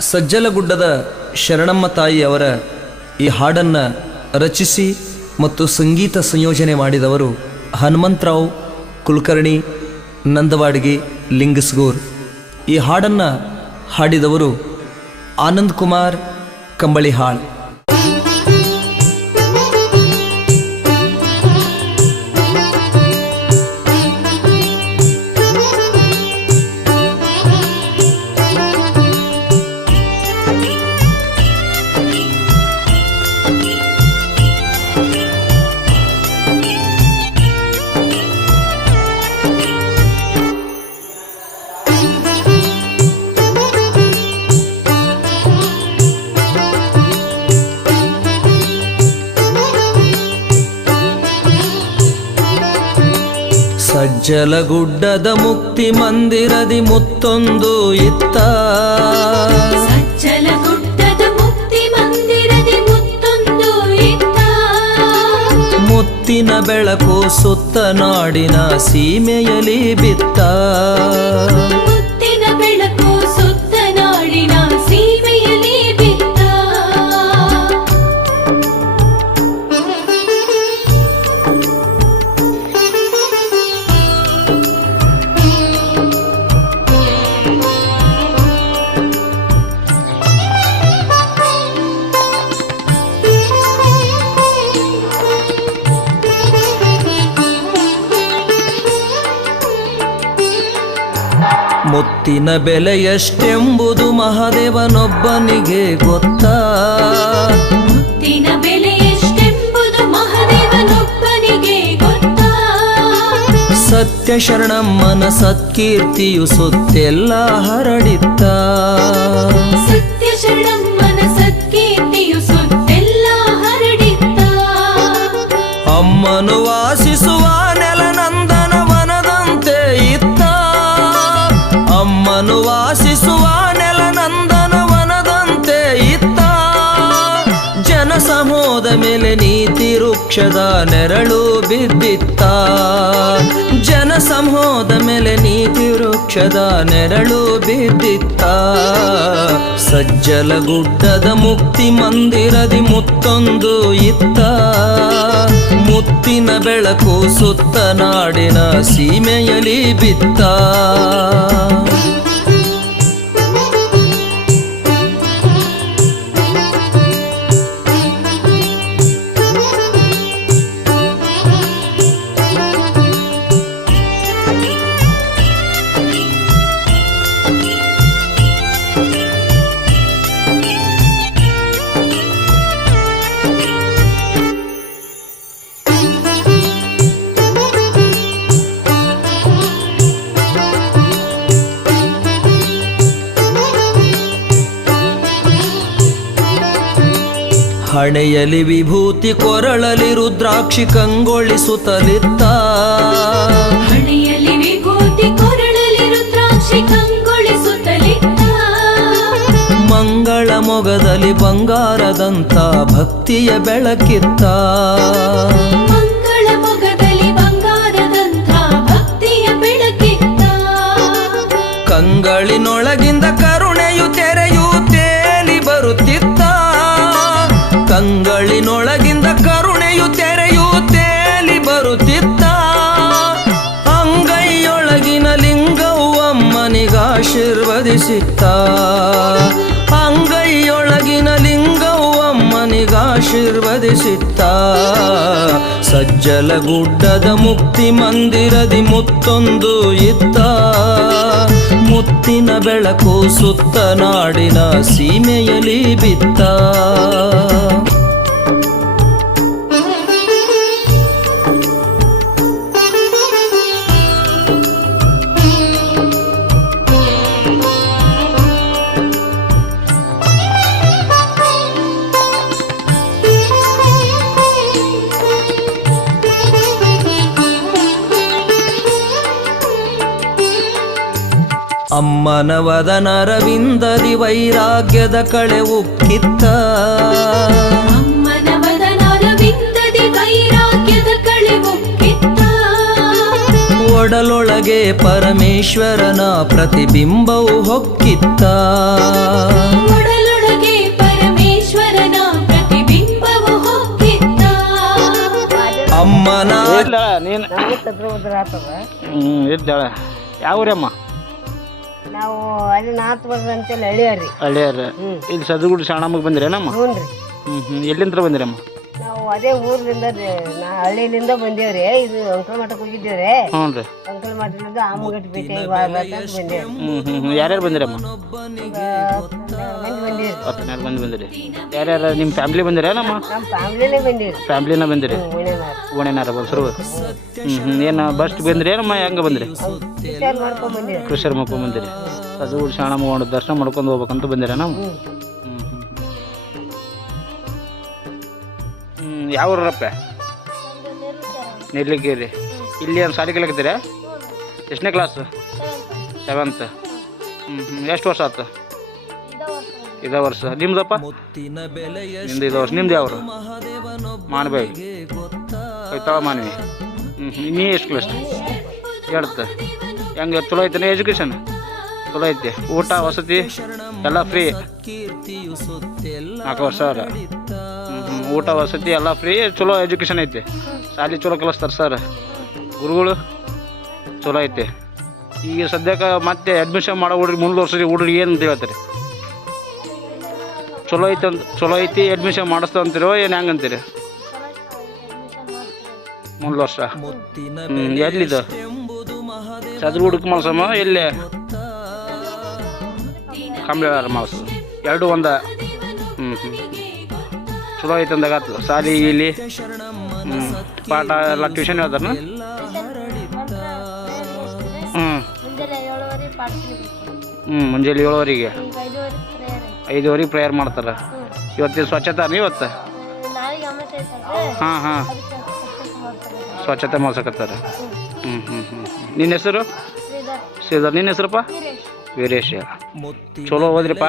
ಸಜ್ಜಲಗುಡ್ಡದ ಶರಣಮ್ಮ ತಾಯಿಯವರ ಈ ಹಾಡನ್ನು ರಚಿಸಿ ಮತ್ತು ಸಂಗೀತ ಸಂಯೋಜನೆ ಮಾಡಿದವರು ಹನುಮಂತರಾವ್ ಕುಲಕರ್ಣಿ ನಂದವಾಡಗಿ ಲಿಂಗಸ್ಗೂರ್. ಈ ಹಾಡನ್ನು ಹಾಡಿದವರು ಆನಂದ್ ಕುಮಾರ್ ಕಂಬಳಿಹಾಳ್. ಸಜ್ಜಲಗುಡ್ಡದ ಮುಕ್ತಿ ಮಂದಿರದಿ ಮುತ್ತೊಂದು ಇತ್ತ. ಸಜ್ಜಲಗುಡ್ಡದ ಮುಕ್ತಿ ಮಂದಿರದಿ ಮುತ್ತೊಂದು ಇತ್ತ. ಮುತ್ತಿನ ಬೆಳಕು ಸುತ್ತ ನಾಡಿನ ಸೀಮೆಯಲಿ ಬಿತ್ತ. ಮುತ್ತಿನ ಬೆಳಕು ಸುತ್ತ ನಾಡಿನ ಸೀಮೆಯಲಿ ಬಿತ್ತ. ಮುತ್ತಿನ ಬೆಲೆ ಎಷ್ಟೆಂಬುದು ಮಹಾದೇವನೊಬ್ಬನಿಗೆ ಗೊತ್ತಾ. ಮುತ್ತಿನ ಬೆಲೆ ಎಷ್ಟೆಂಬುದು ಮಹಾದೇವನೊಬ್ಬನಿಗೆ ಗೊತ್ತಾ. ಸತ್ಯ ಶರಣಮ್ಮನ ಸತ್ಕೀರ್ತಿಯು ಸುತ್ತೆಲ್ಲ ಹರಡಿತ್ತ. ಸತ್ಯ ಶರಣಮ್ಮನ ಸತ್ಕೀರ್ತಿಯು ಸುತ್ತೆಲ್ಲ ಹರಡಿತ್ತ. ಅಮ್ಮನು ವಾಸಿಸುವ ನೆಲ ನಂದನವನದಂತೆ ಇತ್ತ. ಅಮ್ಮನು ವಾಸಿಸುವ ನೆಲ ನಂದನವನದಂತೆ ಇತ್ತ. ಜನಸಮೂಹದ ಮೇಲೆ ನೀತಿ ವೃಕ್ಷದ ನೆರಳು ಬಿದ್ದಿತ್ತ. ಜನಸಮೂಹದ ಮೇಲೆ ನೀತಿ ವೃಕ್ಷದ ನೆರಳು ಬಿದ್ದಿತ್ತ. ಸಜ್ಜಲಗುಡ್ಡದ ಮುಕ್ತಿ ಮಂದಿರದಿ ಮುತ್ತೊಂದು ಇತ್ತ. ಮುತ್ತಿನ ಬೆಳಕು ಸುತ್ತ ನಾಡಿನ ಸೀಮೆಯಲಿ ಬಿತ್ತ. ಹಣೆಯಲಿ ವಿಭೂತಿ ಕೊರಳಲಿ ರುದ್ರಾಕ್ಷಿ ಕಂಗೊಳಿಸುತ್ತಲಿತ್ತ. ಹಣೆಯಲ್ಲಿ ವಿಭೂತಿ ಕೊರಳಲಿ ರುದ್ರಾಕ್ಷಿ ಕಂಗೊಳಿಸುತ್ತಲಿತ್ತ. ಮಂಗಳ ಮೊಗದಲ್ಲಿ ಬಂಗಾರದಂತ ಭಕ್ತಿಯ ಬೆಳಕಿತ್ತ. ಮಂಗಳ ಮೊಗದಲ್ಲಿ ಬಂಗಾರದಂಥ ಭಕ್ತಿಯ ಬೆಳಕಿತ್ತ. ಕಂಗಳಿನೊಳಗಿಂದ ಕರುಣೆಯು ತೆರೆಯು ತೇಲಿ ಬರುತ್ತಿತ್ತ. ಕಂಗಳಿನೊಳಗಿಂದ ಕರುಣೆಯು ತೆರೆಯು ತೇಲಿ ಬರುತ್ತಿತ್ತ. ಅಂಗೈಯೊಳಗಿನ ಲಿಂಗವು ಅಮ್ಮನಿಗಾಶೀರ್ವದಿಸಿತ್ತ. ಅಂಗೈಯೊಳಗಿನ ಲಿಂಗವು ಅಮ್ಮನಿಗಾಶೀರ್ವದಿಸಿತ್ತ. ಸಜ್ಜಲಗುಡ್ಡದ ಮುಕ್ತಿ ಮಂದಿರದಿ ಮುತ್ತೊಂದು ಇತ್ತ. ಮುತ್ತಿನ ಬೆಳಕು ಸುತ್ತ ನಾಡಿನ ಸೀಮೆಯಲಿ ಬಿತ್ತ. ಅಮ್ಮನ ವದನರವಿಂದದಿ ವೈರಾಗ್ಯದ ಕಳೆ ಉಕ್ಕಿತ್ತ. ಅಮ್ಮನ ವದನರವಿಂದದಿ ವೈರಾಗ್ಯದ ಕಳೆ ಉಕ್ಕಿತ್ತ. ಒಡಲೊಳಗೆ ಪರಮೇಶ್ವರನ ಪ್ರತಿಬಿಂಬವು ಹೊಕ್ಕಿತ್ತ ಒಡಲೊಳಗೆ ಪರಮೇಶ್ವರನ ಪ್ರತಿಬಿಂಬವು ಹೊಕ್ಕಿತ್ತ ಅಮ್ಮನ ನೀನು ಇದ್ದಾಳ ಯಾವ ಊರಮ್ಮ ನಾವು ಅಲ್ಲಿ ನಾತ್ ಬರ್ದ ಅಂತೇಳಿ ಹಳ್ಳಿಯಾರಿ ಹಳ್ಳಿಯಾರ ಇಲ್ಲಿ ಸದ್ಗುಡಿ ಶಾಣಮ್ಮಗೆ ಬಂದಿರೇನಮ್ಮ ಹ್ಞೂ ರೀ ಎಲ್ಲಿಂದ ಬಂದಿರಮ್ಮ ನಾವು ಅದೇ ಊರ್ಲಿಂದ ಹಳ್ಳಿಲಿಂದ ಬಂದೇವ್ರಿ ಇದು ಅಂಕಲ್ ಮಠಕ್ಕೆ ಹೋಗಿದ್ದೇವ್ರಿ ಹ್ಞೂ ರೀ ಅಂಕಲ್ ಮಠದಿಂದ ಆಮಗಟ್ಟಿ ಭೇಟಿಯಾಗಿ ಬರ್ಬೇಕಂತ ಬಂದೇವ್ರಿ ಯಾರ್ಯಾರು ಬಂದಿರಮ್ಮ ಮಂದಿ ಬಂದೇವ್ರಿ 10 ಮಂದಿ ಬಂದಿರಿ ಯಾರ್ಯಾರು ನಿಮ್ಮ ಫ್ಯಾಮ್ಲಿ ಬಂದಿರೇನಮ್ಮ ನಮ್ಮ ಫ್ಯಾಮ್ಲಿನೇ ಬಂದೇವ್ರಿ ಫ್ಯಾಮ್ಲಿನ ಬಂದಿರಿ ಉಣೆನಾರ ಓಣೆನಾರ ಬಸ್ರು ಏನು ಬಸ್ ಬಂದಿರಿ ಏನಮ್ಮ ಹೆಂಗೆ ಬಂದಿರಿ ವಿಚಾರ ಮಾಡ್ಕೊಂಡ್ ಬಂದೇವ್ರಿ ಕೃಷಿಯರ್ ಮಕ್ಕ ಬಂದಿರಿ ಸದ್ಗುಡಿ ಶಾಣಮ್ಮ ಒಂದು ದರ್ಶನ ಮಾಡ್ಕೊಂಡು ಹೋಗ್ಬೇಕಂತ ಬಂದಿರೇನಮ್ಮ ಯಾವ ಊರಪ್ಪ ನೆರ್ಲಿಕ್ಕೇರಿ ಇಲ್ಲಿ ಏನು ಸಾಲಿ ಕಲಿಕತ್ತೀರಾ ಎಷ್ಟನೇ ಕ್ಲಾಸ್ 7th ಎಷ್ಟು ವರ್ಷ ಆಯ್ತು ಇದೇ ವರ್ಷ ನಿಮ್ದಪ್ಪ ನಿಮ್ದು ಇದು ವರ್ಷ ನಿಮ್ದು ಯಾವ್ರು ಮಾನ್ಬೇಗ ಹೋಯ್ತಾವ ಮಾನ್ವಿ ನೀ ಎಷ್ಟು ಕ್ಲಾಸ್ ಹೇಳ್ತ ಹೆಂಗೆ ಚಲೋ ಐತೆ ಎಜುಕೇಷನ್ ಚಲೋ ಐತಿ ಊಟ ವಸತಿ ಎಲ್ಲ ಫ್ರೀ 4 ವರ್ಷ ಅವ್ರ ಊಟ ವಸತಿ ಎಲ್ಲ ಫ್ರೀ ಚಲೋ ಎಜುಕೇಷನ್ ಐತಿ ಶಾಲೆ ಚಲೋ ಕಲಿಸ್ತಾರೆ ಸರ್ ಗುರುಗಳು ಚಲೋ ಐತಿ ಈಗ ಸದ್ಯಕ್ಕೆ ಮತ್ತೆ ಅಡ್ಮಿಷನ್ ಮಾಡೋ ಹುಡ್ರಿಗೆ ಮುಂದುವರ್ಸಿ ಹುಡ್ರಿಗೆ ಏನು ಅಂತ ಹೇಳ್ತೀರಿ ಚಲೋ ಐತಿ ಅಡ್ಮಿಷನ್ ಮಾಡಿಸ್ತಾ ಅಂತೀರೋ ಏನು ಹೆಂಗೆ ಅಂತೀರಿ ಮುಂದೆ ವರ್ಷ ಎಲ್ಲಿದು ಸದ್ಗುಡಕ್ಕೆ ಮಾಡ್ಸಮ್ಮ ಎಲ್ಲಿ ಕಂಬಳ ಮಾಡ್ಸು 2 ಒಂದ ಚಲೋ ಐತೆ ಅಂದಾಗತ್ತು ಸಾಲಿ ಇಲ್ಲಿ ಪಾಠ ಎಲ್ಲ ಟ್ಯೂಷನ್ ಹೇಳ್ತಾರ ಮುಂಜಾನೆ 7:00 5:00 ಪ್ರೇಯರ್ ಮಾಡ್ತಾರೆ ಇವತ್ತಿನ ಸ್ವಚ್ಛತಾ ಇವತ್ತು ಹಾಂ ಸ್ವಚ್ಛತೆ ಮಾಡ್ಸಕತ್ತಾರ ನಿನ್ನ ಹೆಸರು ಶ್ರೀಧರ್ ನಿನ್ನ ಹೆಸರಪ್ಪ ವೀರೇಶ ಚಲೋ ಹೋದ್ರಿಪ್ಪ